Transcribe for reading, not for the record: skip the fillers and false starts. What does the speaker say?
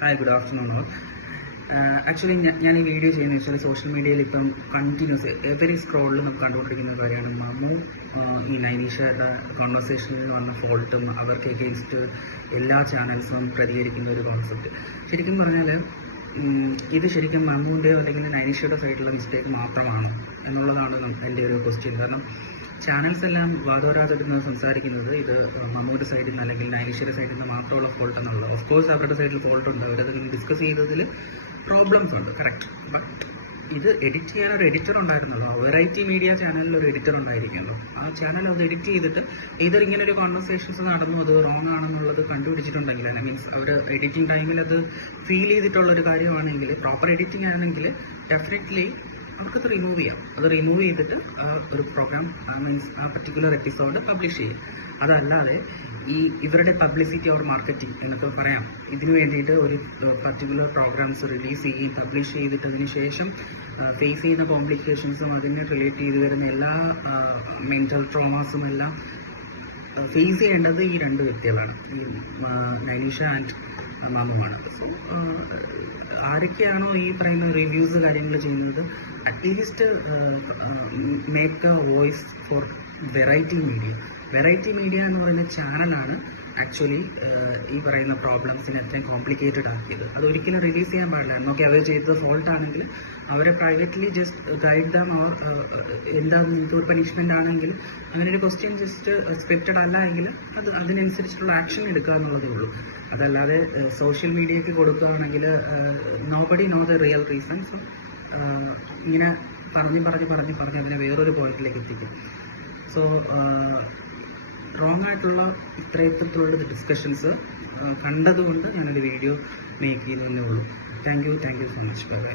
Hi, good afternoon all. Actually ഞാൻ ഈ video ചെയ്യുന്നത് വെച്ചാൽ സോഷ്യൽ മീഡിയയിൽ ഇപ്പം കണ്ടിന്യൂസ് എവരി സ്ക്രോളിൽ നമുക്ക് കണ്ടുകൊണ്ടിരിക്കുന്ന കാര്യമാണ് മമ്മു ഈ നൈനീഷയുടെ കോൺവെർസേഷനിൽ വന്ന ഫോൾട്ടും അവർക്ക് എഗെയിൻസ്റ്റ് എല്ലാ ചാനൽസും പ്രതികരിക്കുന്ന ഒരു കോൺസെപ്റ്റ്. ശരിക്കും പറഞ്ഞാൽ ഇത് ശരിക്കും മമ്മുൻ്റെയോ അല്ലെങ്കിൽ നൈനീഷയുടെ സൈഡിലുള്ള മിസ്റ്റേക്ക് മാത്രമാണ് എന്നുള്ളതാണ് എൻ്റെ ഒരു ക്വസ്റ്റ്യൻ. കാരണം ചാനൽസ് എല്ലാം വാദോരാതിരുന്ന് സംസാരിക്കുന്നത് ഇത് മമ്മൂയുടെ സൈഡിൽ നിന്ന് അല്ലെങ്കിൽ നൈനീഷയുടെ സൈഡിൽ നിന്ന് മാത്രമുള്ള ഫോൾട്ട് എന്നുള്ളത്. ഓഫ് കോഴ്സ് അവരുടെ സൈഡിൽ ഫോൾട്ട് ഉണ്ട്, അവരത് ഡിസ്കസ് ചെയ്തതിൽ പ്രോബ്ലംസ് ഉണ്ട്, കറക്റ്റ്. ബട്ട് ഇത് എഡിറ്റ് ചെയ്യാൻ ഒരു എഡിറ്റർ ഉണ്ടായിരുന്നല്ലോ, വെറൈറ്റി മീഡിയ ചാനലിൽ ഒരു എഡിറ്റർ ഉണ്ടായിരിക്കുമല്ലോ. ആ ചാനൽ അത് എഡിറ്റ് ചെയ്തിട്ട് ഇതൊരു ഇങ്ങനെ ഒരു കോൺവെർസേഷൻസ് നടന്നു അത് റോങ് ആണെന്നുള്ളത് കണ്ടുപിടിച്ചിട്ടുണ്ടെങ്കിൽ, മീൻസ് അവർ എഡിറ്റിംഗ് ടൈമിൽ അത് ഫീൽ ചെയ്തിട്ടുള്ളൊരു കാര്യമാണെങ്കിൽ, പ്രോപ്പർ എഡിറ്റിംഗ് ആണെങ്കിൽ ഡെഫിനറ്റ്ലി അവർക്കത് റിമൂവ് ചെയ്യാം. അത് റിമൂവ് ചെയ്തിട്ട് ആ ഒരു പ്രോഗ്രാം മീൻസ് ആ പർട്ടിക്കുലർ എപ്പിസോഡ് പബ്ലിഷ് ചെയ്യും. അതല്ലാതെ ഇവരുടെ പബ്ലിസിറ്റി ഓർ മാർക്കറ്റിംഗ് എന്നൊക്കെ പറയാം, ഇതിനു വേണ്ടിയിട്ട് ഒരു പർട്ടിക്കുലർ പ്രോഗ്രാംസ് റിലീസ് ചെയ്യും, പബ്ലിഷ് ചെയ്തിട്ട് അതിന് ശേഷം ഫേസ് ചെയ്യുന്ന കോംപ്ലിക്കേഷൻസും അതിനെ റിലേറ്റ് ചെയ്ത് വരുന്ന എല്ലാ മെൻ്റൽ ട്രോമാസും എല്ലാം ഫേസ് ചെയ്യേണ്ടത് ഈ രണ്ട് വ്യക്തികളാണ്, ഈ നൈനീഷ ആൻഡ് മാമുമാണ്. സോ ആരൊക്കെയാണോ ഈ പറയുന്ന റിവ്യൂസ് കാര്യങ്ങൾ ചെയ്യുന്നത്, at least make A voice four variety media. Variety media എന്ന് പറയുന്ന ചാനലാണ് ആക്ച്വലി ഈ പറയുന്ന പ്രോബ്ലംസിനെ അത്രയും കോംപ്ലിക്കേറ്റഡ് ആക്കിയത്. അതൊരിക്കലും റിലീസ് ചെയ്യാൻ പാടില്ല. എന്നൊക്കെ അവർ ചെയ്തത് ഫോൾട്ട് ആണെങ്കിൽ അവരെ privately just guide dum, or എന്താ നിങ്ങൾക്ക് ഒരു പണിഷ്മെൻ്റ് ആണെങ്കിൽ അങ്ങനെ ഒരു ക്വസ്റ്റ്യൻ ജസ്റ്റ് സ്ക്രിപ്റ്റഡ് അല്ല എങ്കിൽ അതിനനുസരിച്ചിട്ടുള്ള ആക്ഷൻ എടുക്കുക എന്നുള്ളതേ ഉള്ളൂ. അതല്ലാതെ സോഷ്യൽ മീഡിയയ്ക്ക് കൊടുക്കുകയാണെങ്കിൽ nobody know the real reasons. ഇങ്ങനെ പറഞ്ഞ് അതിനെ വേറൊരു പോയിന്റിലേക്ക് എത്തിക്കും. സോ റോങ് ആയിട്ടുള്ള ഇത്തരത്തിലുള്ള ഡിസ്കഷൻസ് കണ്ടതുകൊണ്ട് ഞാനൊരു വീഡിയോ മേക്ക് ചെയ്യുന്നതേ ഉള്ളൂ. Thank you so much. Bye bye.